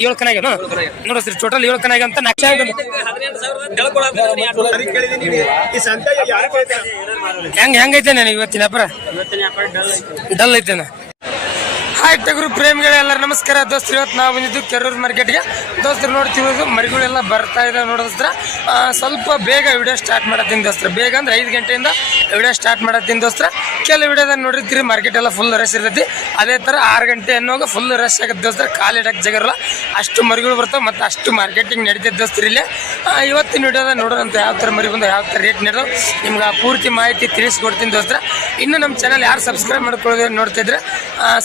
ಏಳು ಕನಾಗ sir total ಏಳು ಕನಾಗ ಅಂತ ನಾಲ್ಕು ಹೆಂಗ್ ಹೆಂಗೈತೆ ನಾನು ಇವತ್ತಿನ ವ್ಯಾಪಾರ? ಡಲ್ ಐತೆನ? ಹಾಯ್ ಟಗರು ಪ್ರೇಮಿಗಳೆಲ್ಲ ನಮಸ್ಕಾರ. ದೋಸ್ತರು, ಇವತ್ತು ನಾವು ಬಂದಿದ್ದು ಕೆರೂರು ಮಾರ್ಕೆಟ್ಗೆ ದೋಸ್ತರು ನೋಡ್ತಿರೋದು ಮರಿಗಳೆಲ್ಲ ಬರ್ತಾ ಇದೆ ನೋಡೋದ್ರ ಸ್ವಲ್ಪ ಬೇಗ ವಿಡಿಯೋ ಸ್ಟಾರ್ಟ್ ಮಾಡತ್ತೀನಿ ದೋಸ್ತರ. ಬೇಗ ಅಂದ್ರೆ ಐದು ಗಂಟೆಯಿಂದ ವಿಡಿಯೋ ಸ್ಟಾರ್ಟ್ ಮಾಡತ್ತೀನಿ ದೋಸ್ತರ. ಕೆಲವು ವಿಡಿಯೋದಾಗ ನೋಡಿರ್ತೀರಿ ಮಾರ್ಕೆಟ್ ಎಲ್ಲ ಫುಲ್ ರಶ್ ಇರ್ತೈತಿ. ಅದೇ ಥರ ಆರು ಗಂಟೆ ಅನ್ನೋವಾಗ ಫುಲ್ ರಶ್ ಆಗುತ್ತೆ ದೋಸ್ತರ. ಕಾಲಿಡಕ್ಕೆ ಜಾಗ ಜಗರಲ್ಲ. ಅಷ್ಟು ಮರಿಗಳು ಬರ್ತಾವೆ ಮತ್ತು ಅಷ್ಟು ಮಾರ್ಕೆಟಿಂಗ್ ನಡೀತೈತೆ ದೋಸ್ತರು ಇಲ್ಲೇ. ಇವತ್ತಿನ ವಿಡಿಯೋದ ನೋಡೋದಂತ ಯಾವ ಥರ ಮರಿ ಬಂದು ಯಾವ ಥರ ರೇಟ್ ನಡೆದು ನಿಮ್ಗೆ ಆ ಪೂರ್ತಿ ಮಾಹಿತಿ ತಿಳಿಸ್ಕೊಡ್ತೀನಿ ದೋಸ್ತರ. ಇನ್ನು ನಮ್ಮ ಚಾನಲ್ ಯಾರು ಸಬ್ಸ್ಕ್ರೈಬ್ ಮಾಡ್ಕೊಳ್ಳೋದು ನೋಡ್ತಿದ್ರೆ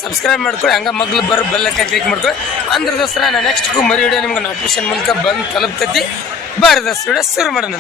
ಸಬ್ಸ್ಕ್ರೈಬ್ ಮಾಡ್ಕೊಳ್ಳಿ, ಹಂಗ ಮಗ್ಲು ಬರೋ ಬೆಲ್ಲಕ್ಕೆ ಕ್ಲಿಕ್ ಮಾಡ್ಕೊಳ್ಳಿ. ಅಂದ್ರೆ ದೋಸ್ತರ ನಾನು ನೆಕ್ಸ್ಟ್ ಮರಿ ವಿಡಿಯೋ ನಿಮ್ಗೆ ನೋಟಿಫಿಕೇಶನ್ ಮೂಲಕ ಬಂದು ತಲುಪ್ತೈತಿ. ಬಾರಿ ದೋಸ್ತರ ವಿಡಿಯೋ ಶುರು ಮಾಡೋಣ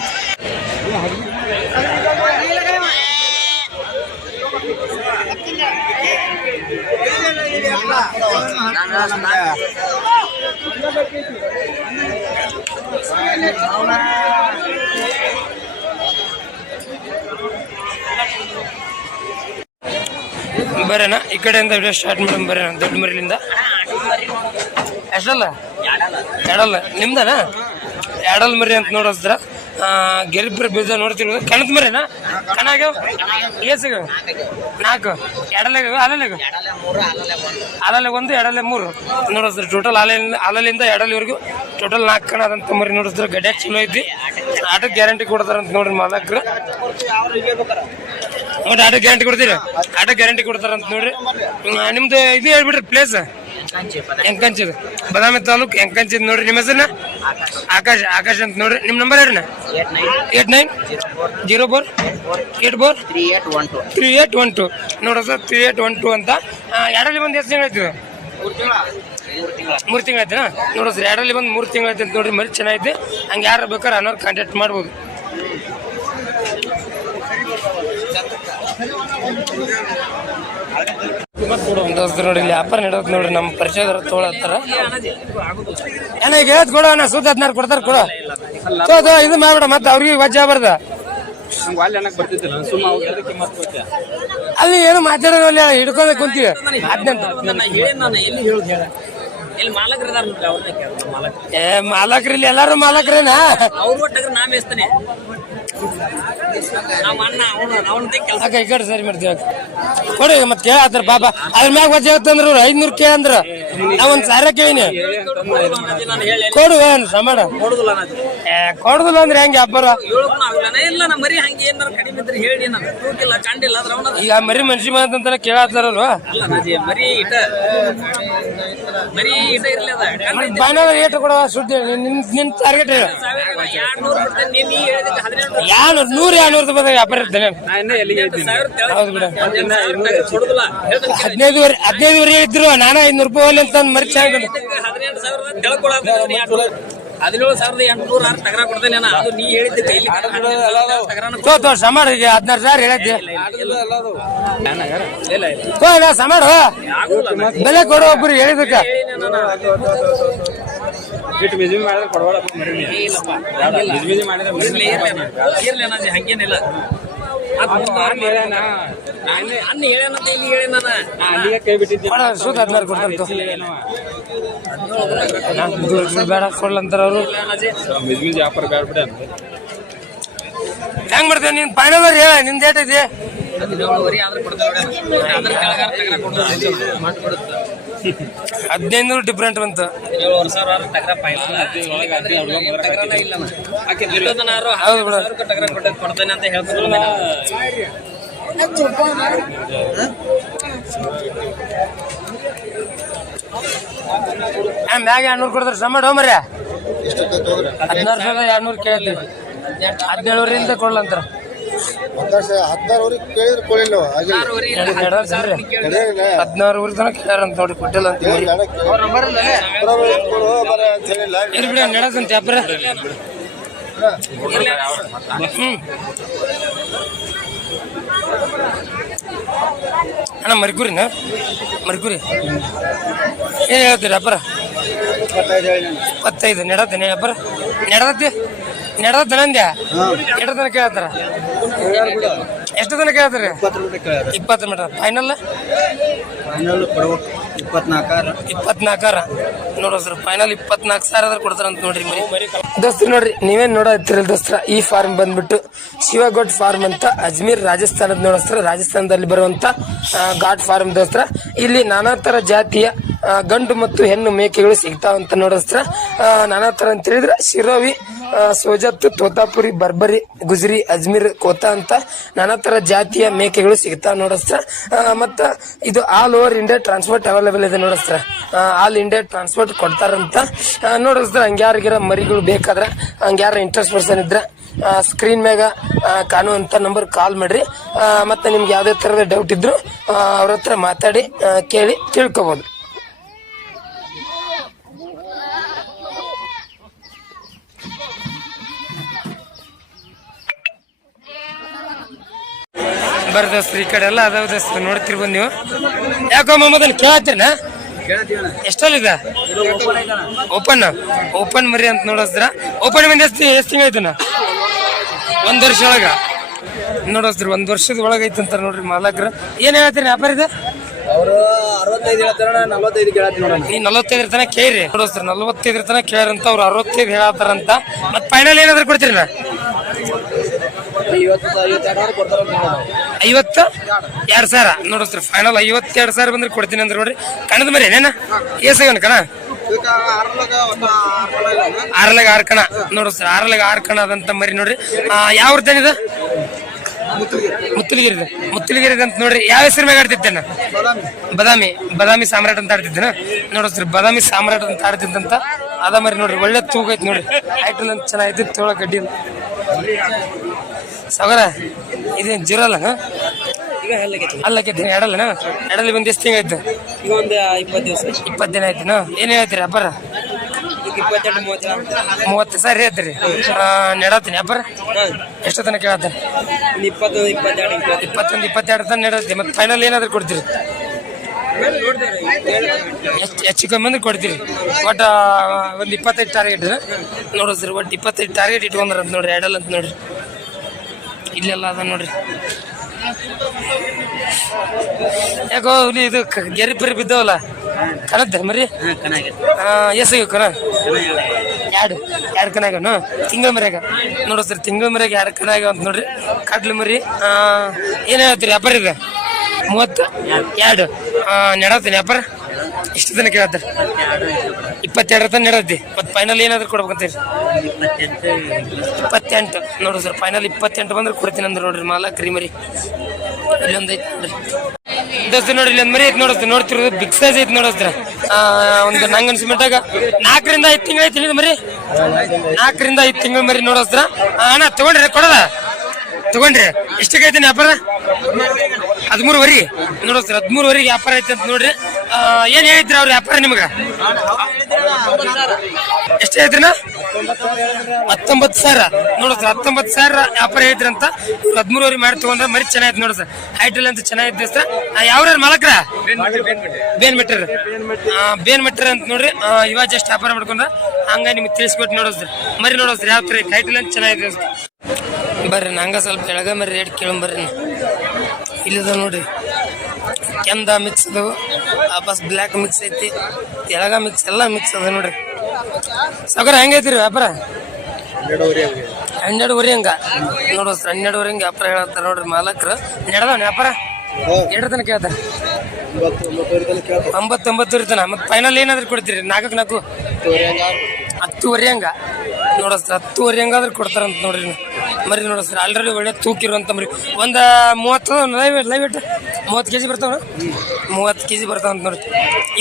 ಬರೋಣ? ಈ ಕಡೆಯಿಂದ ವಿಡಿಯೋ ಸ್ಟಾರ್ಟ್ ಮಾಡೋಣ, ಬರೋಣ. ದೊಡ್ಡ ಮರಿಲಿಂದ. ಎಷ್ಟಲ್ಲ ಎಡಲ್ಲ ನಿಮ್ದನ? ಎಡಲ್ ಮರಿ ಅಂತ ನೋಡಿದ್ರ ಗೆಲ್ಬ್ರ ಬೀಜ ನೋಡ್ತೀನಿ ಕಣದ ಮರಿನಾ? ಕಣಾಗ ಏಸಾಗ ನಾಲ್ಕು. ಎಡಲೆಗ ಅಲಲೆಗ ಅಲಲೆ ಒಂದು ಎಡಲೆ ಮೂರು. ನೋಡಿದ್ರ ಟೋಟಲ್ ಅಲೆಯಿಂದ ಅಲಲಿಂದ ಎಡಲಿವರೆಗೂ ಟೋಟಲ್ ನಾಲ್ಕು ಕಣ ಅದಂತ ಮರಿ ನೋಡಿದ್ರ ಗಡ್ಡೆ ಚಲೋ ಐತಿ. ಆಟಕ್ಕೆ ಗ್ಯಾರಂಟಿ ಕೊಡ್ತಾರಂತ ನೋಡ್ರಿ ಮಾಲಕ್ರು. ಮತ್ತೆ ಆಟೋ ಗ್ಯಾರಂಟಿ ಕೊಡ್ತೀರಿ. ಆಟೋ ಗ್ಯಾರಂಟಿ ಕೊಡ್ತಾರಂತ ನೋಡ್ರಿ. ಹ್ಮ್, ನಿಮ್ದು ಇದು ಹೇಳ್ಬಿಡ್ರಿ ಪ್ಲೇಸ್ ಎಂಕಂಚಿದ್ ಬದಾಮಿ ತಾಲೂಕ್ ಎಂಕಂಚಿದ್ ನೋಡ್ರಿ ನಿಮ್ಮ ಹೆಸರನ್ನ? ಆಕಾಶ್ ಆಕಾಶ್ ಅಂತ ನೋಡ್ರಿ. ನಿಮ್ಮ ನಂಬರ್ ಹೇಳ್ರಿ eight nine zero four. Eight four? Three eight one two. ನೋಡ್ರಿ sir three eight one two ಅಂತ. ಎರಡಲ್ಲಿ ಬಂದು ಎಷ್ಟು ತಿಂಗಳು ಆಯ್ತು? ಮೂರು ತಿಂಗಳು ಆಯ್ತಾ ನೋಡ್ರಿ ಸರ್ ಎರಡಲ್ಲಿ ಬಂದು ಮೂರು ತಿಂಗಳು ಆಯ್ತು ಅಂತ ನೋಡ್ರಿ ಮರಿ ಚೆನ್ನಾಗಿದೆ ಹಂಗೆ ಯಾರು ಬೇಕಾದ್ರೆ ಅನ್ನೋರು ಕಾಂಟ್ಯಾಕ್ಟ್ ಮಾಡ್ಬೋದು. ಇಲ್ಲಿ ವ್ಯಾಪಾರ ನಡೆಯೋದು ನೋಡ್ರಿ ನಮ್ಮ ಪರಿಚಯದವ್ರು ತೋಳತ್ತಾರ ಏನ ಈಗ ಹೇಳ್ತ ಕೊಡು ಅಣ್ಣ ಸುತ್ತ ಹದಿನಾರು ಕೊಡ್ತಾರ ಕೊಡು. ಇದು ಮಾಡ್ಬೇಡ ಮತ್ತೆ ಅವ್ರಿಗೆ ವಜ್ಜ ಬರ್ದ ಅಲ್ಲಿ ಏನು ಹೋಗ್ತೀಯ ಅಲ್ಲಿ ಹಿಡ್ಕೊಂಡ ಕುಂತೀವಿ. ಹದಿನೆಂಟು ಏ ಮಾಲಕ್ರಿ ಇಲ್ಲಿ ಎಲ್ಲಾರು ಮಾಲಕ್ರೇನಾ? ಅಕ್ಕ ಈ ಕಡೆ ಸರಿ ಮಾಡ್ತೀವಿ. ಕೊಡಿ ಮತ್ತೆ ಕೇಳತ್ತಾರ ಪಾಪ. ಅದ್ರ ಮ್ಯಾಗ ವಜ್ಜ ಆಗ್ತಂದ್ರ ಐದ್ನೂರು ಕೇ ಅಂದ್ರ. ನಾ ಒಂದ್ ಸಾವಿರ ಕೇಳಿನಿ. ಕೊಡು ಏನ್ ಸಮಾಡ? ಕೊಡುದಿಲ್ಲ ಅಂದ್ರೆ ಹೆಂಗೆ ಅಬ್ಬರ ಈಗ ಮರಿ ಮನ್ಸಿ ಮಾತಂತ ಕೇಳತ್ತಾರಲ್ವ ಅಲ್ಲ ರೇಟ್ ಕೊಡುವ ಸುದ್ದಿ. ನಿನ್ ನಿನ್ ಟಾರ್ಗೆಟ್ ಹೇಳು. ಎರಡ್ ನೂರು ನೂರು ರೂಪಾಯಿ ವ್ಯಾಪಾರ ಇರ್ತೇನೆ ಹೌದು ಬಿಡ. ಹದಿನೈದುವರೆ ಹದಿನೈದುವರೆ ಇದ್ರು ನಾನು ಐನೂರು ರೂಪಾಯಿ ಹೋಗ್ಲಿ ಅಂತ ಹದಿನೇಳು ಸಾವಿರದ ಎಂಟುನೂರ ಆರು ತಗರ ಕೊಡ್ತೇನೆ ನಾನು. ಅದು ನೀ ಹೇಳಿದ್ದೆ ಕೈಲಿ ತೋ ತೋ ಸಮಾಡ ಈಗ ಹದಿನಾರು ಸಾವಿರ ಇಲ್ಲ ಸಮಾಡ ಬೆಲೆ ಕೊಡು ಒಬ್ರು ಹೇಳಿದಕ್ಕ ಹಂಗೇನಿಲ್ಲ. ಹೇಳ್ಯಾನಂತ ಇಲ್ಲಿ ಹೇಳಿ ನಾನು ಅಲ್ಲಿಗೆ ಕೈ ಹದಿನಾರು ಬೇಡ ಕೊಡ್ಲಂತಾರ ಅವರು. ವ್ಯಾಪಾರ ಬೇಡ ಹೆಂಗ್ ಮಾಡ್ತೇವೆ ನೀನ್? ಫೈನಲ್ ಹೇಳ ನಿನ್ ಡೇಟ್ ಐತಿ? ಹದಿನೈದು ಡಿಫ್ರೆಂಟ್ ಬಂತು. ಹೌದು ಬಿಡ. ಮ್ಯಾಗ ಎರಡ್ನೂರು ಕೊಡ್ತಾರೆ ಸಮ ಮರ್ಯ ಹದಿನಾರು ಸಾವಿರ ಎರಡ್ನೂರು ಕೇಳ್ತೀವಿ. ಹದಿನೇಳುವರೆಯಿಂದ ಕೊಡ್ಲಂತಾರ. ಹದಿನಾರು ಹದಿನಾರು ತನಕ ನೋಡಿ ಕೊಟ್ಟಿಲ್ಲ ಅಂತ ಹೇಳಿ. ಅಣ್ಣ ಮರಿಕುರಿನ? ಮರಿಕುರಿ. ಏನು ಹೇಳ್ತೀರಿ ಅಬ್ಬರ ಇಪ್ಪತ್ತೈದು ನೆಡತ್ತೇನೆ ವ್ಯಾಪಾರ ನೆಡದತ್ತಿ? ನೆಡತ್ತೆ ನಂದ್ಯಾ? ಎಡ ತನಕ ಕೇಳ್ತಾರ ಎಷ್ಟು ದಿನ ಕೇಳ್ತಾರೆ ಇಪ್ಪತ್ತು ಮೀಟರ್ ಫೈನಲ್ ಫೈನಲ್ ಕೊಡ್ಬೇಕು. ಇಪ್ಪತ್ನಾಲ್ಕಾರ ಇಪ್ಪತ್ನಾಲ್ಕರ ನೋಡೋ ಸರ್ ಫೈನಲ್ ಇಪ್ಪತ್ನಾಲ್ಕು ಸಾವಿರ ಆದ್ರೆ ಕೊಡ್ತಾರಂತ ನೋಡ್ರಿ ಮರಿ ದೋಸ್ತ್ರು ನೋಡ್ರಿ ನೀವೇನ್ ನೋಡಿರಲ್ ದೋಸ್ತ್ರ ಈ ಫಾರ್ಮ್ ಬಂದ್ಬಿಟ್ಟು ಶಿವಗೋಟ್ ಫಾರ್ಮ್ ಅಂತ ಅಜ್ಮೀರ್ ರಾಜಸ್ಥಾನದ ನೋಡಸ್ತ್ರ ರಾಜಸ್ಥಾನದಲ್ಲಿ ಬರುವಂತ ಘಾಟ್ ಫಾರ್ಮ್ ದೋಸ್ತ್ರ. ಇಲ್ಲಿ ನಾನಾ ತರ ಜಾತಿಯ ಗಂಡು ಮತ್ತು ಹೆಣ್ಣು ಮೇಕೆಗಳು ಸಿಗ್ತಾವಂತ ಆ, ನಾನಾ ತರ ಅಂತ ಹೇಳಿದ್ರೆ ಶಿರೋವಿ ಸೋಜತ್ ತೋತಾಪುರಿ ಬರ್ಬರಿ ಗುಜರಿ ಅಜ್ಮೀರ್ ಕೋತಾ ಅಂತ ನಾನಾ ತರ ಜಾತಿಯ ಮೇಕೆಗಳು ಸಿಗ್ತಾವ ನೋಡಸ್ತ್ರ ಆ, ಮತ್ತ ಇದು all over India transport available ಇದೆ ನೋಡಸ್ತ್ರ ಆಲ್ ಇಂಡಿಯಾ ಟ್ರಾನ್ಸ್ಪೋರ್ಟ್ ಕೊಡ್ತಾರಂತ. ಆ, ನೋಡಿಸ್ತ್ರ ಹಂಗ್ಯಾರಿಗಿರ ಮರಿಗಳು ಬೇಕಾದ್ರೆ ಹಂಗ್ಯಾರ ಇಂಟ್ರೆಸ್ಟ್ ಪರ್ಸನ್ ಇದ್ರ ಸ್ಕ್ರೀನ್ ಮ್ಯಾಗ ಕಾಣುವಂತ ನಂಬರ್ ಕಾಲ್ ಮಾಡ್ರಿ. ಮತ್ತೆ ನಿಮ್ಗೆ ಯಾವುದೇ ತರದ ಡೌಟ್ ಇದ್ರು ಅವ್ರ ಹತ್ರ ಮಾತಾಡಿ ಕೇಳಿ ತಿಳ್ಕೊಬೋದು. ದೋಸ್ತ್ರಿ ಈ ಕಡೆ ಎಲ್ಲ ಅದಾವ ನೋಡ್ತಿರ್ಬ ನೋಡ್ತಿರ್ಬೋದು ನೀವು. ಯಾಕೋ ಮೊಮ್ಮದನ್ ಕೇಳತ್ತೇನ? ಎಷ್ಟಲ್ಲಿದ? ಓಪನ್ ಓಪನ್ ಮರಿ ಅಂತ ನೋಡಿದ್ರ ಓಪನ್ ಮಂದಿ ಎಷ್ಟು ಎಷ್ಟು ಒಂದು ಒಂದ್ ವರ್ಷ ಒಳಗ. ನೋಡೋಸ್ರಿ ಒಂದ್ ವರ್ಷದ ಒಳಗ ಅಂತ ನೋಡ್ರಿ ಮಾಲಕ್ರ. ಏನ್ ಹೇಳ್ತೀರಿ ವ್ಯಾಪಾರ ಇದೆ? ಅವರು ಅರವತ್ತೈದು ಹೇಳ್ತಾರ ನಲ್ವತ್ತೈದು ಕೇಳತ್ತಿ ನೋಡೋಣ ಈ ನಲವತ್ತೈದರ ತನಕ ಕೇಳ್ರಿ. ನೋಡೋಸ್ರಿ ನಲವತ್ತೈದರ ತನಕ ಕೇಳ್ರಂತ ಅವ್ರು ಅರವತ್ತೈದು ಹೇಳತ್ತಾರಂತ. ಮತ್ ಫೈನಲ್ ಏನಾದ್ರು ಕೊಡ್ತೀರಿ ನಾ? ಐವತ್ತು ಎರಡು ಸಾವಿರ? ನೋಡಿಸ್ರಿ ಫೈನಲ್ ಐವತ್ತೆರಡು ಸಾವಿರ ಬಂದ್ರೆ ಕೊಡ್ತೀನಿ ಅಂದ್ರೆ ನೋಡ್ರಿ. ಕಣದ ಮರಿ, ಏನೇನ? ಏಸಾಗನ್ ಕಣ. ಆರಲಾಗ ಆರ್ ಕಣ. ನೋಡಿಸ್ರಿ ಆರಲಾಗ ಆರ್ ಕಣ ಅದಂತ ಮರಿ ನೋಡ್ರಿ. ಯಾವ ಇದು? ಮುತ್ತಲಗಿರಿ. ಮುತ್ತಲಗಿರಿ ಅಂತ ನೋಡ್ರಿ. ಯಾವ ಹೆಸರು ಮ್ಯಾಗ ಆಡ್ತಿದ್ದೇನ? ಬದಾಮಿ. ಬದಾಮಿ ಸಾಮ್ರಾಟ್ ಅಂತ ಆಡ್ತಿದ್ದೇನ? ನೋಡಿಸ್ರಿ ಬದಾಮಿ ಸಾಮ್ರಾಟ್ ಅಂತ ಆಡ್ತಿದ್ದಂತ ಅದ ಮರಿ ನೋಡ್ರಿ. ಒಳ್ಳೆ ತೂಗೈತಿ ನೋಡ್ರಿ. ಐಟಲ್ ಅಂತ ಚೆನ್ನಾಗೈತಿ ತೋಳ ಗಡ್ಡಿ ಸಗರ ಇದೇನು ಜೀರಲ್ಲ ಈಗ ಹೇಳಕ್ಕೆ ಅಲ್ಲಕ್ಕೆ ಎಡಲ್ಲನ ಎಡಲ್ಲಿ ಬಂದು ಎಷ್ಟು ಈಗ ಒಂದು ಇಪ್ಪತ್ತು ದಿವಸ. ಇಪ್ಪತ್ತು ದಿನ ಆಯ್ತು ಏನು ಹೇಳ್ತೀರಿ ಅಬ್ಬರ ಇಪ್ಪತ್ತೆರಡು ಮೂವತ್ತು. ಮೂವತ್ತು ಸಾವಿರ ಹೇಳ್ತೀರಿ. ನೆಡತ್ತೀನಿ ಅಬ್ಬರ ಎಷ್ಟು ತನಕ ಹೇಳ್ತಾರೆ? ಒಂದು ಇಪ್ಪತ್ತು ಇಪ್ಪತ್ತೆರಡು ಇಪ್ಪತ್ತು. ಇಪ್ಪತ್ತೊಂದು ಇಪ್ಪತ್ತೆರಡು ತನಕ ನೆಡತ್ತಿ ಮತ್ತೆ ಫೈನಲ್ ಏನಾದ್ರು ಕೊಡ್ತೀರಿ? ಹೆಚ್ಚು ಹೆಚ್ಚು ಕಮ್ಮಿ ಅಂದ್ರೆ ಕೊಡ್ತೀರಿ. ಒಟ್ಟು ಒಂದು ಇಪ್ಪತ್ತೈದು ಟಾರ್ಗೆಟ್ ನೋಡಿಸ್ರಿ ಒಟ್ಟು ಇಪ್ಪತ್ತೈದು ಟಾರ್ಗೆಟ್ ಇಟ್ಕೊಂಡ್ರ ಅಂತ ನೋಡ್ರಿ ಎಡಲ್ ಅಂತ ನೋಡ್ರಿ. ಇಲ್ಲೆಲ್ಲ ಅದ ನೋಡ್ರಿ. ಯಾಕೋ ಹುಲಿ ಇದು ಗೆರಿ ಪರಿ ಬಿದ್ದವಲ್ಲ? ಕಣದ್ದ ಮರಿ? ಎಸ್ ಕಣ? ಎರಡು ಎರಡು ಕಣ ಆಗ್ಯಾವನು ತಿಂಗಳ ಮರ್ಯಾಗ. ಸರ್ ತಿಂಗಳ ಮರ್ಯಾಗ ಎರಡು ಕನಾಗ ಅಂತ ನೋಡ್ರಿ. ಕಡ್ಲು ಮರಿ ಆ, ಏನ್ ಹೇಳ್ತೀರಿ ವ್ಯಾಪಾರ ಇದೆ? ಮೂವತ್ತು? ಎರಡು. ನೆಡತ್ತೀನಿ ವ್ಯಾಪಾರ ಎಷ್ಟು ದಿನ ಹೇಳ್ತಾರೆ ಇಪ್ಪತ್ತೆರಡು ತನಕ ನಡೆದಿ ಮತ್ತೆ ಫೈನಲ್ ಏನಾದ್ರು ಕೊಡ್ಬೇಕಂತೀರಿ? ಇಪ್ಪತ್ತೆಂಟು. ನೋಡ್ರಿ ಸರ್ ಫೈನಲ್ ಇಪ್ಪತ್ತೆಂಟು ಬಂದ್ರೆ ಕೊಡ್ತೀನಿ ಅಂದ್ರೆ ನೋಡ್ರಿ ಮಾಲ ಕ್ರೀಮರಿ ಇಲ್ಲೊಂದು ಐತಿ ನೋಡ್ರಿ. ದೋಸ್ತ ನೋಡ್ರಿ, ಇಲ್ಲೊಂದು ಮರಿ ಐತೆ ನೋಡಿಸ್ತೀರಿ ನೋಡ್ತಿರೋದು ಬಿಗ್ ಸೈಜ್ ಐತೆ ನೋಡಿಸ್ತೀರ ಒಂದು ನಂಗೆ ಅನ್ಸ್ಬಿಟ್ಟಾಗ ನಾಲ್ಕರಿಂದ ಐದು ತಿಂಗಳು ಐತಿ ಇದು ಮರಿ. ನಾಲ್ಕರಿಂದ ಐದು ತಿಂಗಳು ಮರಿ ನೋಡಿಸ್ತೀರ ಅಣ್ಣ, ತಗೊಂಡ್ರಿ, ಕೊಡದ? ತಗೊಂಡ್ರಿ. ಎಷ್ಟಕ್ಕೆ ಐತಿ ವ್ಯಾಪಾರ ಹದಿಮೂರುವರೆಗೆ ಸರ್ ಹದಿಮೂರುವರೆಗೆ ವ್ಯಾಪಾರ ಐತೆ ಅಂತ ನೋಡ್ರಿ. ಏನ್ ಹೇಳಿದ್ರಿ ಅವ್ರ ವ್ಯಾಪಾರ ನಿಮ್ಗ? ಎಷ್ಟು ಹೇಳ್ತೀನ ಹತ್ತೊಂಬತ್ತು ಸಾವಿರ. ನೋಡ್ರಿ ಸರ್, ಹತ್ತೊಂಬತ್ತು ಸಾವಿರ ವ್ಯಾಪಾರ ಹೇಳಿದ್ರಿ ಅಂತ ಹದಿಮೂರುವರೆ ಮಾಡಿ ತಗೊಂಡ್ರೆ ಮರಿ ಚೆನ್ನಾಗಿತ್ತು ನೋಡ್ರಿ ಸರ್. ಹೈಟಲ್ ಅಂತ ಚೆನ್ನಾಗಿತ್ತು ಸರ್. ಯಾವ್ರ ಮಾಲಕ್ರ? ಬೇನ್ ಮೆಟ್ರ. ಬೇನ್ ಮೆಟ್ರ ಅಂತ ನೋಡ್ರಿ. ಇವಾಗ ಜಸ್ಟ್ ವ್ಯಾಪಾರ ಮಾಡ್ಕೊಂಡ್ರ. ಹಂಗ ನಿಮ್ಗೆ ತಿಳಿಸ್ಬಿಟ್ಟು ನೋಡೋ ಸರ್. ಮರಿ ನೋಡೋ ಸರ್, ಯಾವ ತರ ಹೈಟಲ್ ಅಂತ ಚೆನ್ನಾಗಿದೆ ಬರ್ರಿ, ನಂಗ ಸ್ವಲ್ಪ ಕೆಳಗ ಮರಿ ರೇಟ್ ಕೇಳಂಬರ್ರಿ. ಇಲ್ಲದ ನೋಡ್ರಿ ಕೆಂದ ಮಿಕ್ಸ್ ಅದಾವು ವಾಪಸ್ ಬ್ಲ್ಯಾಕ್ ಮಿಕ್ಸ್ ಐತಿ ತೆಳಗ ಮಿಕ್ಸ್ ಎಲ್ಲ ಮಿಕ್ಸ್ ಅದ ನೋಡ್ರಿ. ಸಗರ ಹೆಂಗೈತಿರಿ ವ್ಯಾಪಾರ? ಹನ್ನೆರಡುವರೆ ಹಂಗ. ನೋಡು ಸರ್ ಹನ್ನೆರಡುವರೆ ಹಂಗ ವ್ಯಾಪಾರ ಹೇಳತ್ತಾರ ನೋಡ್ರಿ ಮಾಲಕ್ರು. ನಡೆದ ವ್ಯಾಪಾರ? ಎರಡು ತನಕ ಕೇಳ್ತಾರ ಒಂಬತ್ತೊಂಬತ್ತು ಇರ್ತಾನ ಮತ್ತೆ ಫೈನಲ್ ಏನಾದ್ರು ಕೊಡ್ತೀರಿ? ನಾಲ್ಕು? ನಾಲ್ಕು ಹತ್ತುವರೆ ಹಂಗ? ನೋಡಸ್ರ ಹತ್ತುವರೆ ಹೆಂಗಾದ್ರೆ ಕೊಡ್ತಾರಂತ ನೋಡ್ರಿ. ಮರಿ ಸರ್ ಆಲ್ರೆಡಿ ಒಳ್ಳೆ ತೂಕಿರುವಂತ ಮರಿ. ಒಂದು ಮೂವತ್ತು ಲೈವ್ ಲೈವ್ ಇಟ್ಟು ಮೂವತ್ತು ಕೆ ಜಿ ಬರ್ತಾವ ಮೂವತ್ತು ಕೆ ಜಿ ಬರ್ತಾವ ಅಂತ ನೋಡ್ರಿ.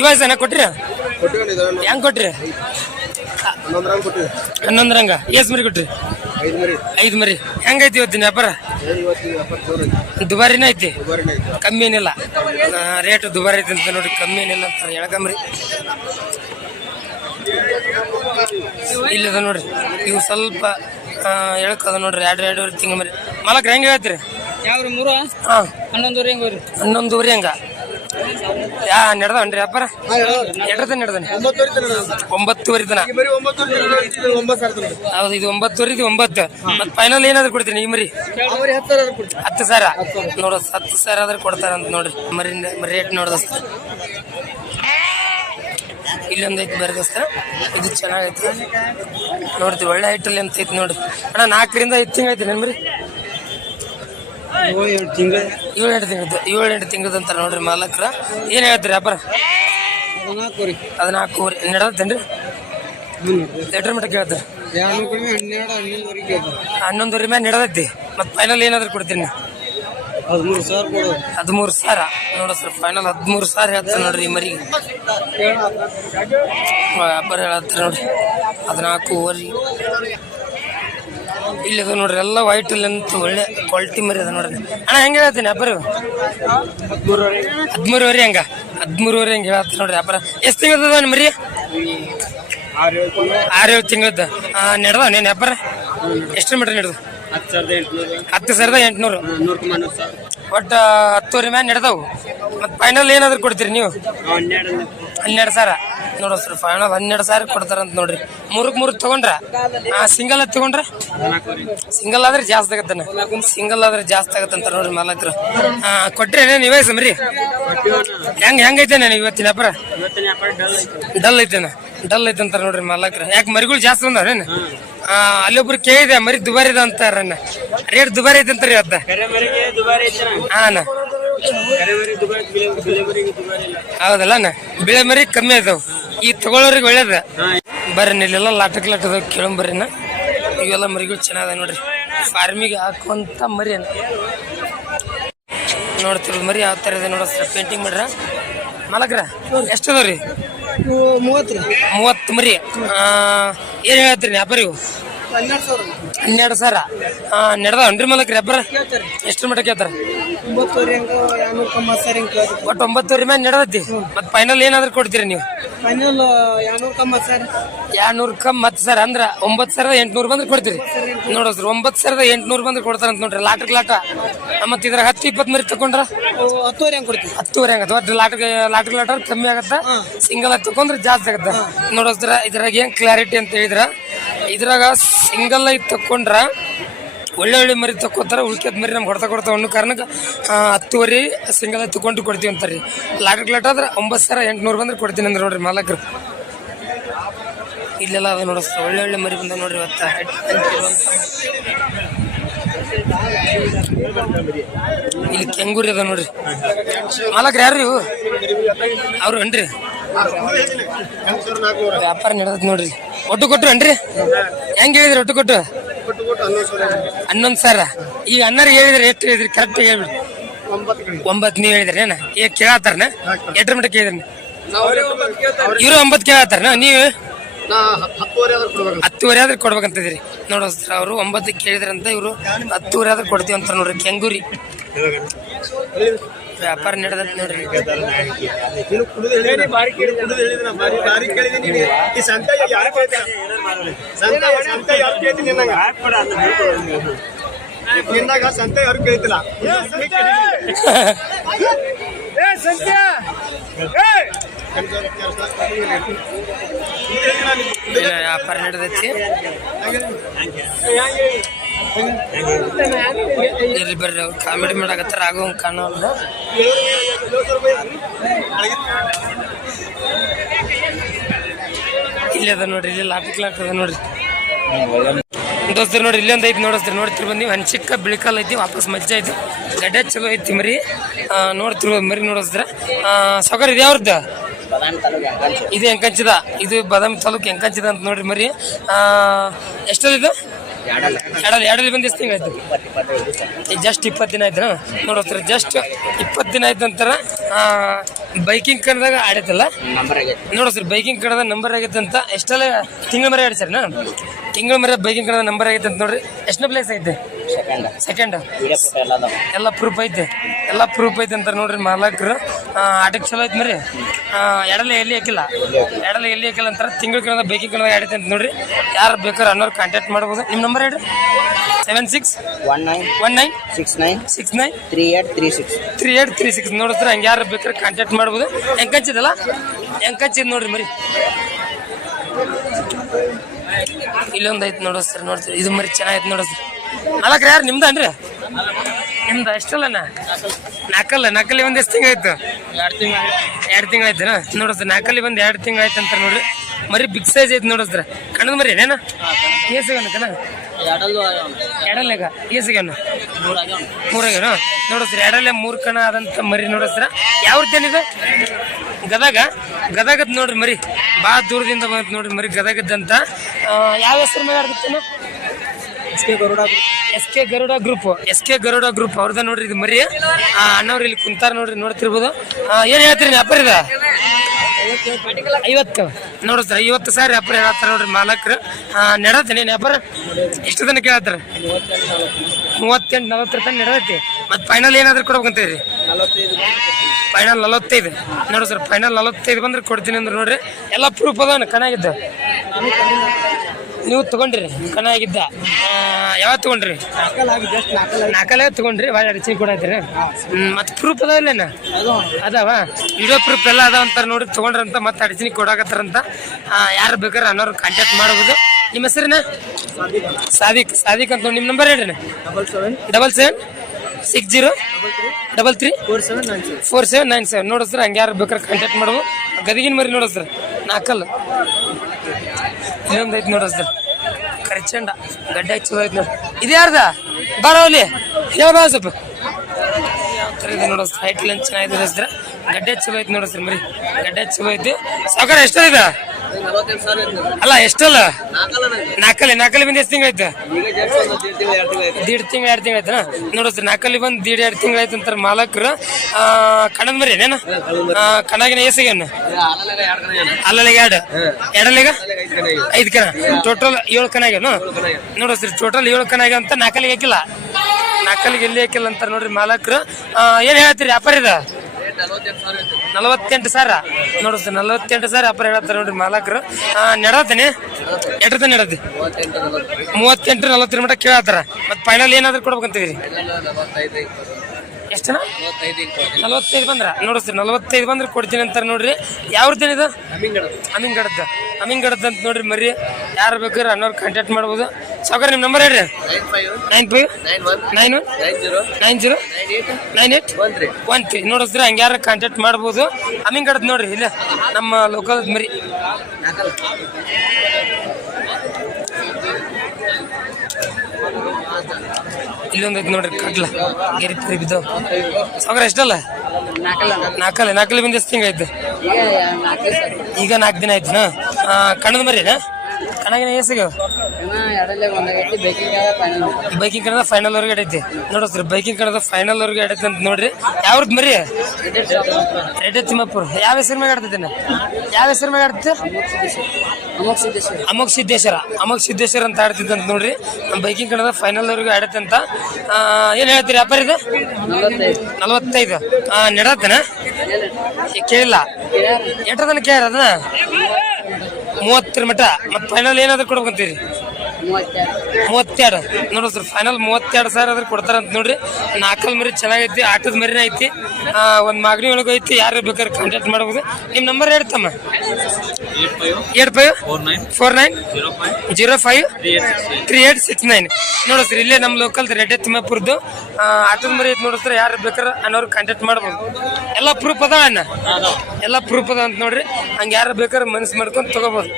ಇವಾಗ ಸಣ್ಣ ಕೊಟ್ರಿ? ಹೆಂಗ್ ಕೊಟ್ರಿ? ಹನ್ನೊಂದರಂಗ ಎಸ್ ಮರಿ ಕೊಟ್ರಿ? ಐದು ಮರಿ. ಹೆಂಗೈತಿ ಇವತ್ತಿನ ವ್ಯಾಪಾರ? ದುಬಾರಿನೇ ಐತಿ? ಕಮ್ಮಿ ಏನಿಲ್ಲ. ರೇಟ್ ದುಬಾರಿ ಐತಿ ಅಂತ ನೋಡಿ ಕಮ್ಮಿ ಏನಿಲ್ಲ ಅಂತ ಎಳಕಂಬ್ರಿ ಇಲ್ಲದ ನೋಡ್ರಿ. ಇವು ಸ್ವಲ್ಪ ಎಳಕದ ನೋಡ್ರಿ. ಎರಡು ಎರಡೂವರೆ ತಿಂಗಳ ಮರಿ. ಮಲಕ್ರ ಹೆಂಗೆ ಹೇಳ್ತೀರಿ? ಯಾವ್ರಿ ಮೂರು? ಹಾಂ. ಹನ್ನೊಂದುವರೆ ಹೆಂಗ್ ಹೋಗ್ರಿ ಹನ್ನೊಂದುವರೆ ಹಂಗ? ಯಾ ನಡೆದವನ್ರಿ ಅಪ್ಪರ? ಎಡ್ರತನ ನಡೆದನೆ ಒಂಬತ್ತುವರೆ ತನ ಹೌದು ಇದು ಒಂಬತ್ತುವರೆ ಇದು ಒಂಬತ್ತು. ಮತ್ತೆ ಫೈನಲ್ ಏನಾದ್ರು ಕೊಡ್ತೀನಿ ಈ ಮರಿ? ಹತ್ತು ಸಾವಿರ. ನೋಡ ಹತ್ತು ಸಾವಿರ ಆದ್ರೆ ಕೊಡ್ತಾರಂತ ನೋಡ್ರಿ. ಮರಿ ರೇಟ್ ನೋಡ್ದ ಇಲ್ಲೊಂದು ಐತಿ ಬೇರೆ ದೋಸ್ತ ಇದು ಚೆನ್ನಾಗೈತಿ. ನೋಡ್ತೀವಿ ಒಳ್ಳೆ ಐಟಲ್ಲಿ ಅಂತ ಐತಿ ನೋಡಿ. ಅಣ್ಣ ನಾಲ್ಕರಿಂದ ಐದು ತಿಂಗಳು ಐತಿ ನನ್ ತಿಂಗಳು ಏಳು ಎಂಟು ತಿಂಗಳದ್ದು ಏಳು ಎಂಟು ತಿಂಗಳದ್ದು ಅಂತಾರೆ ನೋಡ್ರಿ ಮಾಲಕ್ರ. ಏನು ಹೇಳ್ತೀರಿ ವ್ಯಾಪಾರ? ಹದಿನಾಲ್ಕೂರಿ ನಡೆದತ್ತೇನ್ರಿ ಎಟ್ರ ಮಟ್ಟ ಕೇಳ್ತಾರೆ? ಹನ್ನೊಂದುವರೆ ಮೇಲೆ ನಡದೈತಿ. ಮತ್ತೆ ಫೈನಲ್ ಏನಾದ್ರು ಕೊಡ್ತೀನಿ ಹದಿಮೂರು ಸಾವಿರ ನೋಡ ಸರ್ ಫೈನಲ್ ಹದಿಮೂರು ಸಾವಿರ ಹೇಳ್ತಾರೆ ನೋಡ್ರಿ ಈ ಮರಿಗೆ. ವ್ಯಾಪಾರ ಹೇಳತ್ತಾರೆ ನೋಡ್ರಿ. ಹದಿನಾಲ್ಕೂವರೆ ಇಲ್ಲಿ ಅದ ನೋಡ್ರಿ, ಎಲ್ಲ ವೈಟ್ ಅಂತ ಒಳ್ಳೆ ಕ್ವಾಲಿಟಿ ಮರಿ ಅದ ನೋಡ್ರಿ. ಅಣ್ಣ, ಹೆಂಗೆ ಹೇಳ್ತೀನಿ ವ್ಯಾಪಾರ? ಹದಿಮೂರುವರೆ ಹಂಗ? ಹದಿಮೂರುವರೆ ಹಂಗೆ ಹೇಳತ್ತ ನೋಡ್ರಿ ವ್ಯಾಪಾರ. ಎಷ್ಟು ತಿಂಗಳದ ಮರಿ? ಆರೇಳು ತಿಂಗಳದ್ದು ಹಾಂ ನಡೆದ ನೇನು ವ್ಯಾಪಾರ? ಎಷ್ಟು ಮೀಟ್ರ್ ನಡೆದು? ಹತ್ತು ಸಾವಿರದ ಎಂಟುನೂರು. ಹತ್ತು ಸಾವಿರದ ಎಂಟುನೂರು. ನೂರು ಹನ್ನೊಂದು ಸಾವಿರ. ಒಟ್ಟು ಹತ್ತುವರೆ ಮ್ಯಾಲೆ ನಡೆದವು ಮತ್ತು ಫೈನಲ್ ಏನಾದ್ರು ಕೊಡ್ತೀರಿ ನೀವು? ಹನ್ನೆರಡು ಹನ್ನೆರಡು ಸಾವಿರ. ನೋಡೋ ಸರ್ ಫೈನಲ್ ಹನ್ನೆರಡು ಸಾವಿರ ಕೊಡ್ತಾರಂತ ನೋಡ್ರಿ. ಮೂರಕ್ಕೆ ಮೂರು ತಗೊಂಡ್ರ? ಸಿಂಗಲ್ ತಗೊಂಡ್ರ? ಸಿಂಗಲ್ ಆದ್ರೆ ಜಾಸ್ತಿ ಆಗತ್ತನ. ಸಿಂಗಲ್ ಆದ್ರೆ ಜಾಸ್ತಿ ಆಗತ್ತಂತ ನೋಡ್ರಿ ಮಾಲಕ್ರು. ಕೊಟ್ರೆ ನೀವೇ ಸಮರಿ? ಹೆಂಗ್ ಹೆಂಗೈತೆ ವ್ಯಾಪಾರ? ಇವತ್ತಿನ ವ್ಯಾಪಾರ ಡಲ್ ಐತೆ. ಡಲ್ ಐತೆ ಐತಂತಾರ ನೋಡ್ರಿ ಮಾಲಕರು. ಯಾಕೆ ಮರಿಗಳು ಜಾಸ್ತಿ ಬಂದವ್ರೇನು ಅಲ್ಲೊಬ್ರು ಕೇಳಿದೆ, ಮರಿ ದುಬಾರಿ ಇದೆ ಅಂತಾರಣ್ಣ ರೇಟ್ ದುಬಾರಿ ಐತೆ ಅಂತಾರೆ ಅದ ಕರೆ ಮರಿಗೆ ದುಬಾರಿ ಐತನ ಹಾಂ ಕರೆ ಮರಿ ದುಬಾರಿ ಬಿಳೆ ಬಿಳೆ ದುಬಾರಿ ಇಲ್ಲ ಹೌದಲ್ಲ ಅಣ್ಣ ಬೆಳೆ ಮರಿ ಕಮ್ಮಿ ಆಯ್ತಾವ ಈ ತಗೊಳ್ಳೋರಿಗೆ ಒಳ್ಳೇದ? ಬರ್ರಿ ಇಲ್ಲೆಲ್ಲ ಲಾಟಕ್ ಲಾಟದ ಕೇಳಂಬರಿನ ಇವೆಲ್ಲ ಮರಿಗಳು ಚೆನ್ನಾಗ ನೋಡ್ರಿ. ಫಾರ್ಮಿಗೆ ಹಾಕುವಂತ ಮರಿ ಅನ್ನ. ನೋಡ್ತಿರೋದು ಮರಿ ಯಾವ ಥರ ಇದೆ ನೋಡ ಪೇಂಟಿಂಗ್ ಮಾಡ್ರ. ಮಲಗ್ರ? ಎಷ್ಟು ಮೂವತ್ತು ರೀ? ಮೂವತ್ತು ಮರಿ. ಏನು ಹೇಳ್ತೀರಿ ವ್ಯಾಪಾರಿ ಇವು? ಹನ್ನೆರಡು ಸಾವಿರ ಹನ್ನೆರಡು ಸಾವಿರ. ನಡೆದವನ್ರಿ ಅಬ್ಬರ ವ್ಯಾಪಾರ? ಎಷ್ಟು ಮಟ್ಟ ಕೇಳ್ತಾರ? ಒಂಬತ್ತುವರೆ ಹಂಗ ಎರಡ್ನೂರ ತೊಂಬತ್ತು ಸಾವಿರ ಹಿಂಗೆ ಕೇಳ್ತೀವಿ ಒಟ್ಟು ಒಂಬತ್ತುವರೆ ಮೇಲೆ ನಡೆದೈತಿ? ಮತ್ತೆ ಫೈನಲ್ ಏನಾದ್ರು ಕೊಡ್ತೀರಿ ನೀವು? ಫೈನಲ್ ಎರಡ್ನೂರ ತೊಂಬತ್ತು ಸರ್ ಎರಡ್ನೂರು ಕಮ್ ಮತ್ತೆ ಸರ್ ಅಂದ್ರ ಒಂಬತ್ತು ಸಾವಿರದ ಎಂಟ್ನೂರು ಬಂದ್ರೆ ಕೊಡ್ತೀರಿ. ನೋಡೋ ಸರ್ ಒಂಬತ್ತು ಸಾವಿರದ ಎಂಟ್ನೂರು ಬಂದ್ರೆ ಕೊಡ್ತಾರಂತ ನೋಡ್ರಿ ಲಾಟಕ್ ಲಾಟ. ಮತ್ತೆ ಇದ್ರಾಗ ಹತ್ತು ಇಪ್ಪತ್ತು ಮರಿ ತಗೊಂಡ್ರ ಹತ್ತುವರೆ ಹಂಗೆ ಕೊಡ್ತೀವಿ. ಹತ್ತುವರೆ ಆಗತ್ತೆ ಒಟ್ಟು ಲಾಟಕ್ ಲಾಟರ್ ಲಾಟ ಕಮ್ಮಿ ಆಗತ್ತೆ. ಸಿಂಗಲ್ ಆಗಿ ತಗೊಂಡ್ರೆ ಜಾಸ್ತಿ ಆಗತ್ತ. ನೋಡೋದ್ರ ಇದ್ರಾಗ ಏನ್ ಕ್ಲಾರಿಟಿ ಅಂತ ಹೇಳಿದ್ರ? ಇದ್ರಾಗ ಸಿಂಗಲ್ ಆಗಿ ತಕೊಂಡ್ರ ಒಳ್ಳೆ ಒಳ್ಳೆ ಮರಿ ತಕ್ಕೋತಾರೆ ಉಳ್ಕೆದ ಮರಿ ನಮ್ಗೆ ಹೊಡ್ತಾ ಕೊಡ್ತಾವೆ ಅನ್ನೋ ಕಾರಣಕ್ಕೆ ಹತ್ತುವರೆ ಸಿಂಗಲ್ ತಗೊಂಡು ಕೊಡ್ತೀವಿ ಅಂತ ರೀ ಲಾಟ್ರಿ ಗ್ಲಾಟ್ ಆದ್ರೆ ಒಂಬತ್ತು ಸಾವಿರ ಎಂಟುನೂರು ಬಂದ್ರೆ ಕೊಡ್ತೀನಿ ಅಂದ್ರೆ ನೋಡ್ರಿ ಮಾಲಕರು. ಇಲ್ಲೆಲ್ಲ ಅದ ನೋಡ ಒಳ್ಳೆ ಒಳ್ಳೆ ಮರಿ ಬಂದ ನೋಡ್ರಿ ಇವತ್ತ. ಇಲ್ಲಿ ಕೆಂಗೂರಿ ಅದ ನೋಡ್ರಿ. ಮಾಲಕ್ರ ಯಾರು ಇವು ಅವ್ರು ಅನ್ರಿ. ವ್ಯಾಪಾರ ನಡೆದತ್ ನೋಡ್ರಿ. ಒಟ್ಟು ಕೊಟ್ರು ಅನ್ರಿ? ಹೆಂಗ್ ಹೇಳಿದ್ರಿ ಒಟ್ಟು ಕೊಟ್ಟು ಹನ್ನೊಂದು ಸಾವಿರ. ಈಗ ಅನ್ನರ್ ಹೇಳಿದ್ರೆ ಎಷ್ಟು ಹೇಳಿದ್ರಿ? ಕರೆಕ್ಟ್ ಹೇಳ್ಬಿಡಿ. ಒಂಬತ್ತು ನೀವು ಹೇಳಿದ್ರಿ, ಏನ? ಈಗ ಕೇಳತ್ತಾರನ ಎಟ್ರ ಮಟ್ಟ ಕೇಳಿದ್ರಿ? ಇವರು ಒಂಬತ್ತು ಕೇಳತ್ತಾರನ ನೀವು? ಹತ್ತುವರೆ ಆದ್ರೆ ಕೊಡ್ಬೇಕಂತಿದ್ರಿ ನೋಡೋ ಅವರು ಒಂಬತ್ತು ಕೇಳಿದ್ರಂತ ಇವರು ಹತ್ತುವರೆ ಆದ್ರೆ ಕೊಡ್ತೀವಿ ಅಂತ ನೋಡ್ರಿ, ಕೆಂಗೂರಿ. ವ್ಯಾಪಾರ ನಡೆದತ್ ನೋಡ್ರಿ. ಸಂತೆ ಯಾರು ಕೇಳ್ತಿಲ್ಲ? ವ್ಯಾಪಾರ ನಡೆದೈತಿ. ಅವ್ರು ಕಾಮಿಡಿ ಮಾಡಕತ್ತಾರ ಆಗೋಂಗ್ ಕಾಣೋಲ್ಲ ಇಲ್ಲಿ ಅದ ನೋಡ್ರಿ, ಇಲ್ಲಿ ಲಾಟಿಕ್ ಲಾಟ್ ಅದ ನೋಡ್ರಿ. ದೋಸ್ತರು ನೋಡ್ರಿ, ಇಲ್ಲಿ ಒಂದೈತಿ ಐತಿ ನೋಡಿಸ್ತೀರಿ ನೋಡ್ತಿರ್ ಬಂದೀವಿ ಚಿಕ್ಕ ಬಿಳಿಕಲ್ ಐತಿ, ವಾಪಸ್ ಮಜ್ಜ ಐತಿ. ಗಡ್ಡೆ ಚಲೋ ಐತಿ ಮರಿ. ನೋಡ್ತಿರ್ ಮರಿ ನೋಡಿಸ್ತೀರ ಸೌಕರ್ಯ ಇದೆ ಅವ್ರದ್ದು ಇದು ಎಂಕಂಚಿದ ಇದು ಬಾದಾಮಿ ತಾಲೂಕು ಎಂಕಂಚಿದ ಅಂತ ನೋಡ್ರಿ ಮರಿ. ಎಷ್ಟದ ಇದು? ಎರಡಲ್ಲಿ. ಎರಡಲ್ಲಿ ಬಂದು ಎಷ್ಟು ತಿಂಗಳಾಯ್ತು ಈಗ ಜಸ್ಟ್ ಇಪ್ಪತ್ತು ದಿನ ಆಯ್ತು ನೋಡೋತ್ರ ಜಸ್ಟ್ ಇಪ್ಪತ್ತು ದಿನ ಆಯ್ತು ಅಂತಾರ ಬೈಕಿಂಗ್ ಕಡೆದಾಗ ಆಡೈತಲ್ಲ ನೋಡೋ ಸರ್ ಬೈಕಿಂಗ್ ಕಡೆದಾಗ ನಂಬರ್ ಆಗೈತೆ ಅಂತ ಎಷ್ಟೆಲ್ಲ ತಿಂಗಳ ಮರ ಆಡಿ ಸರ್ ನಾ ತಿಂಗಳ ಮರ ಬೈಕಿಂಗ್ ಕಡೆದಾಗ ನಂಬರ್ ಆಗೈತೆ ಅಂತ ನೋಡ್ರಿ ಎಷ್ಟನೇ ಪ್ಲೇಸ್ ಐತೆ ಸೆಕೆಂಡ್ ಎಲ್ಲ ಪ್ರೂಫ್ ಐತೆ. ಎಲ್ಲ ಪ್ರೂಫ್ ಐತೆ ಅಂತಾರೆ ನೋಡ್ರಿ ಮಾಲಕರು. ಆಟಕ್ಕೆ ಚಲೋ ಐತೆ ಮರಿ ಎಡಲೆ ಎಲ್ಲಿ ಹಾಕಿಲ್ಲ? ಎಡಲೆ ಎಲ್ಲಿ ಹಾಕಿಲ್ಲ ಅಂತಾರೆ? ತಿಂಗಳ ಕಣದ ಬೇಕಿ ಕಣದ ಆಡೈತೆ ಅಂತ ನೋಡ್ರಿ. ಯಾರು ಬೇಕಾದ್ರೆ ಅನ್ನೋರು ಕಾಂಟ್ಯಾಕ್ಟ್ ಮಾಡ್ಬೋದು. ನಿಮ್ಮ ನಂಬರ್ ಹೇಳಿ seven six one nine one nine six nine six nine three eight three six three eight three six ನೋಡಿದ್ರೆ ಹಂಗೆ ಯಾರು ಬೇಕಾದ್ರೆ ಕಾಂಟ್ಯಾಕ್ಟ್ ಮಾಡ್ಬೋದು. ಹೆಂಗೆ ಕಚ್ಚಿದಲ್ಲ? ಹೆಂಗೆ ಕಚ್ಚಿದ್ ನೋಡ್ರಿ ಮರಿ? ಇಲ್ಲೊಂದು ಐತೆ ನೋಡೋಸ್ತಾರೆ ನೋಡ್ತೀರಿ. ಇದು ಮರಿ ಚೆನ್ನಾಗೈತೆ ನೋಡೋಸ್ರಿ ನಾಲ್ಕು ಯಾರು? ನಿಮ್ದನ್ರಿ ನಿಮ್ದು ಅಷ್ಟಲ್ಲ ನಾಲ್ಕಲ್ಲ ನಾಲ್ಕಲ್ಲಿ ಒಂದು ಎಷ್ಟು ತಿಂಗಳು ಆಯ್ತು? ಎರಡು ತಿಂಗಳು ಆಯ್ತು. ನೋಡಿದ್ರೆ ನಾಲ್ಕಲ್ಲಿ ಒಂದು ಎರಡು ತಿಂಗಳು ಆಯ್ತು ಅಂತ ನೋಡ್ರಿ. ಮರಿ ಬಿಗ್ ಸೈಜ್ ಐತೆ ನೋಡಿದ್ರೆ ಕಣ್ಣದ ಮರಿ ಏನೇನ ಗಣತನಾ ಎರಡಲ್ಲ ಈಗ ಏಸಿಗಣ್ಣ ಮೂರಾಗ್ಯಾವ ನೋಡಸ್ರಿ ಎರಡಲ್ಲೇ ಮೂರು ಕಣ ಆದಂತ ಮರಿ ನೋಡಿದ್ರ ಯಾವ ಇದು? ಗದಗ? ಗದಗದ್ ನೋಡ್ರಿ ಮರಿ. ಭಾಳ ದೂರದಿಂದ ಬಂದ್ ನೋಡ್ರಿ ಮರಿ ಗದಗದ್ದಂತ. ಯಾವ ಹೆಸರು ಮೇಲೆ ಆಡ್ತಿತ್ತೇನ S K Garuda S K Garuda group S K Garuda group ಅವ್ರದ ನೋಡ್ರಿ ಇದು ಮರಿ ಆ, ಅಣ್ಣವ್ರು ಇಲ್ಲಿ ಕುಂತಾರ ನೋಡ್ರಿ ನೋಡ್ತಿರ್ಬೋದು. ಏನ್ ಹೇಳ್ತೀರಿ ವ್ಯಾಪಾರ ಇದ ಐವತ್ತು. ನೋಡಿಸ್ತಾರೆ ಐವತ್ತು ಸಾವಿರ ವ್ಯಾಪಾರ ಹೇಳತ್ತಾರ ನೋಡ್ರಿ ಮಾಲಕ್ರು. ನೆಡತ್ತೆ ನೀನು ವ್ಯಾಪಾರ ಎಷ್ಟು ತನಕ ಕೇಳತ್ತಾರ? ಮೂವತ್ತೆಂಟು ನಲವತ್ತು ತನಕ ನಡೆದೈತಿ ಮತ್ತೆ ಫೈನಲ್ ಏನಾದ್ರು ಕೊಡ್ಬೇಕಂತೀರಿ ಫೈನಲ್ ನಲವತ್ತೈದು. ನೋಡಿ ಸರ್ ಫೈನಲ್ ನಲವತ್ತೈದು ಬಂದ್ರೆ ಕೊಡ್ತೀನಿ ಅಂದ್ರೆ ನೋಡ್ರಿ. ಎಲ್ಲ ಪ್ರೂಫ್ ಅದಾನ ಕಣಾಗಿದ್ದ ನೀವು ತಗೊಂಡ್ರಿ ಕನಾಗಿದ್ದ ಯಾವತ್ತು ತಗೊಂಡ್ರಿ? ನಾಲ್ಕಲ್ಲೇ ತಗೊಂಡ್ರಿ? ಭಾಳ ಅಡಚಣೆ ಕೊಡತ್ತೀರಿ ಮತ್ತೆ ಪ್ರೂಫ್ ಅದಾವಲ್ಲೇನ ಅದಾವ? ವಿಡಿಯೋ ಪ್ರೂಫ್ ಎಲ್ಲ ಅದಾವ ಅಂತಾರೆ ನೋಡಿ ತಗೊಂಡ್ರಂತ ಮತ್ತೆ ಅಡಚಣೆ ಕೊಡಾಕತ್ತಾರಂತ. ಯಾರು ಬೇಕಾದ್ರೆ ಅನ್ನೋರು ಕಾಂಟ್ಯಾಕ್ಟ್ ಮಾಡ್ಬೋದು. ನಿಮ್ಮ ಹೆಸರಿನ? ಸಾದಿಕ್. ಸಾದಿಕ್ ಅಂತ ನಿಮ್ಮ ನಂಬರ್ ಹೇಳ್ರಿ double seven six zero double three four seven nine seven ನೋಡಿಸ್ರಿ ಹಂಗೆ ಯಾರು ಬೇಕಾದ್ರೆ ಕಾಂಟ್ಯಾಕ್ಟ್ ಮಾಡ್ಬೋದು. ಗದಗಿನ ಮರಿ ನೋಡಿಸ್ರಿ ನಾಲ್ಕಲ್ಲ ಇನ್ನೊಂದು ನೋಡ್ರಿ ನೋಡಿಸ್ರಿ ಕರಿಚಂಡ, ಗಡ್ಡೆ ಚಲೋ ಐತಿ ನೋಡ್ರಿ ಇದು ಯಾರ್ದ? ಬರೋಲಿ ಹೇಳ ಬಾ ಸ್ವಲ್ಪ. ಇದೆ ನೋಡ್ರಿ ಹೈಟ್ ಲೆಂತ್ ಚೆನ್ನಾಗಿದೆ ಗಡ್ಡೆ ಚಲೋ ಐತಿ ನೋಡ್ರಿ ಮರಿ. ಗಡ್ಡೆ ಚಲೋ ಐತಿ ಸಾವುಕಾರ ಎಷ್ಟಿದೆ ಅಲ್ಲ ಎಷ್ಟಲ್ಲ? ನಾಲ್ಕಲ್ಲಿ ನಾಲ್ಕಲ್ಲಿ ಬಂದು ಎಷ್ಟು ತಿಂಗಳ ದೀಡ್ ತಿಂಗಳು ಎರಡು ತಿಂಗಳು ಆಯ್ತಾ ನೋಡಿಸ್ರಿ ನಾಲ್ಕಲ್ಲಿ ಬಂದು ದೀಡ್ ಎರಡು ತಿಂಗಳು ಆಯ್ತು ಅಂತಾರೆ ಮಾಲಕರು. ಕಣದ ಮರಿ ಏನೇನ? ಕಣಗಿನ ಎಸಿಗೇನು ಅಲ್ಲಲ್ಲಿ ಎರಡು ಎರಡಲ್ಲಿಗ ಐದು ಕಣ? ಟೋಟಲ್ ಏಳು ಕಣ ಆಗ್ಯಾನು ನೋಡಿಸ್ರಿ ಟೋಟಲ್ ಏಳು ಕಣ ಆಗ್ಯಾವ ಅಂತ ನಾಲ್ಕಲ್ಲಿಗೆ ಹಾಕಿಲ್ಲ. ನಾಲ್ಕಲ್ಲಿಗೆ ಎಲ್ಲಿ ಹಾಕಿಲ್ಲ ಅಂತಾರೆ ನೋಡ್ರಿ ಮಾಲಕರು. ಏನು ಹೇಳ್ತೀರಿ ವ್ಯಾಪಾರ ಇದೆ? ನಲವತ್ತೆಂಟು ಸಾವಿರ ಸರ್, ನಲವತ್ತೆಂಟು ಸಾವಿರ ಅಪ್ಪ ಹೇಳ್ತಾರೆ ನೋಡ್ರಿ ಮಾಲಕರು. ನಡತೇನೆ ಎಟ್ರತ ನೆಡತಿ ಮೂವತ್ತೆಂಟು ನಲವತ್ತರ ಮಟ್ಟ ಕೇಳತ್ತಾರ. ಮತ್ತೆ ಫೈನಲ್ ಏನಾದ್ರು ಕೊಡ್ಬೇಕಂತೀರಿ ಎಷ್ಟನ? ನಲವತ್ತೈದು ಬಂದ್ರ. ನೋಡಿಸ್ರಿ ನಲವತ್ತೈದು ಬಂದ್ರೆ ಕೊಡ್ತೀನಿ ಅಂತಾರೆ ನೋಡ್ರಿ. ದಿನ ಇದು? ಅಮಿಂಗಡದ ಅಮಿಂಗಡದ ಅಂತ ನೋಡ್ರಿ ಮರಿ ಯಾರು ಬೇಕಾದ್ರೆ ಅನ್ನೋರು ಕಾಂಟ್ಯಾಕ್ಟ್ ಮಾಡ್ಬೋದು. ಸಾವುಕಾರ ನಿಮ್ಮ ನಂಬರ್ ಹೇಳ್ರಿ. Nine five nine nine zero nine eight one three ನೋಡಿಸ್ರಿ ಹಂಗೆ ಯಾರು ಕಾಂಟ್ಯಾಕ್ಟ್ ಮಾಡ್ಬೋದು. ಅಮೀನ್ಗಡದ್ ನೋಡ್ರಿ ಇಲ್ಲ. ನಮ್ಮ ಲೋಕಲ್ ಮರಿ ಇಲ್ಲೊಂದು ನೋಡ್ರಿ, ಕಡ್ಲ. ಗೆರಿ ಕರಿ ಬಿದ್ದು ಸಾವಿರ ಎಷ್ಟಲ್ಲ? ನಾಲ್ಕಲ್ಲ ನಾಲ್ಕಲ್ಲಿ ಬಂದು ಎಷ್ಟು ತಿಂಗಳು ಈಗ ನಾಲ್ಕು ದಿನ ಆಯ್ತು ಕಣ್ಣದ ಮರಿನಾ ಕಣಗಿನ ಎಸಿಗೆ ಬೈಕಿಂಗ್ ಕಡೆ ಫೈನಲ್ ವರ್ಗೆ ಆಡೈತಿ ಸರ್ ಬೈಕಿಂಗ್ ಕಡೆ ಫೈನಲ್ ವರ್ಗೆ ಆಡೈತಿ ಅಂತ ನೋಡ್ರಿ. ಯಾವ್ದು ಮರಿ? ರೆಡ್ಡಿ ತಿಮ್ಮಪ್ಪುರ. ಯಾವ ಹೆಸರು ಮ್ಯಾಗ ಆಡ್ತೈತೆ ಯಾವ ಹೆಸರು ಮ್ಯಾಗ ಆಡ್ತೈತೆ ಅಮೋಕ್ ಸಿದ್ದೇಶ್ವರ. ಅಮೋಕ್ ಸಿದ್ದೇಶ್ವರ. ಅಂತ ಆಡ್ತಿದ್ದ ಅಂತ ನೋಡ್ರಿ. ನಮ್ಮ ಬೈಕಿಂಗ್ ಕಡೆ ಫೈನಲ್ ವರ್ಗೆ ಆಡತ್ತೆ ಅಂತ ಏನ್ ಹೇಳ್ತೀರಿ ವ್ಯಾಪಾರ ಇದು? ನಲ್ವತ್ತೈದು. ನೆಡತ್ತನ? ಕೇಳಿಲ್ಲ. ಎಷ್ಟದನ್ನ ಕೇಳ ಅದನ್ನ? ಮೂವತ್ತರ ಮಟ್ಟ. ಮತ್ತೆ ಫೈನಲ್ ಏನಾದ್ರು ಕೊಡ್ಬೇಕಂತೀರಿ? ಮೂವತ್ತೆರಡು. ನೋಡ್ರಿ ಸರ್ ಫೈನಲ್ ಮೂವತ್ತೆರಡು ಸಾವಿರ ಅದ್ರ ಕೊಡ್ತಾರಂತ ನೋಡ್ರಿ. ನಾಲ್ಕಲ್ ಮರಿ ಚೆನ್ನಾಗೈತಿ, ಆಟದ ಮರಿನ ಐತಿ. ಒಂದ್ ಮಾಗಡಿ ಒಳಗ ಐತಿ ಯಾರು ಬೇಕಾದ್ರೆ ಕಾಂಟ್ಯಾಕ್ಟ್ ಮಾಡಬಹುದು ನಿಮ್ಮ number ಹೇಳ್ತಮ್ಮ eight five four nine zero five three eight six nine. ನೋಡಿಸ್ರಿ ಇಲ್ಲೇ ನಮ್ಮ ಲೋಕಲ್ ರೆಡ್ಡಿ ತಿಮ್ಮಾಪುರದ್ದು ಆಟದ ಮರಿ ಐತಿ ಸರ್ ಯಾರು ಬೇಕಾದ್ರೆ ಅನ್ನೋರು ಕಾಂಟ್ಯಾಕ್ಟ್ ಮಾಡಬಹುದು ಎಲ್ಲ ಪ್ರೂಫ್ ಅದಾವ ಅಣ್ಣ? ಎಲ್ಲ ಪ್ರೂಫ್ ಅದ ಅಂತ ನೋಡ್ರಿ. ಹಂಗೆ ಯಾರು ಬೇಕಾದ್ರೆ ಮನಸ್ಸು ಮಾಡ್ಕೊಂಡು ತಗೋಬೋದು.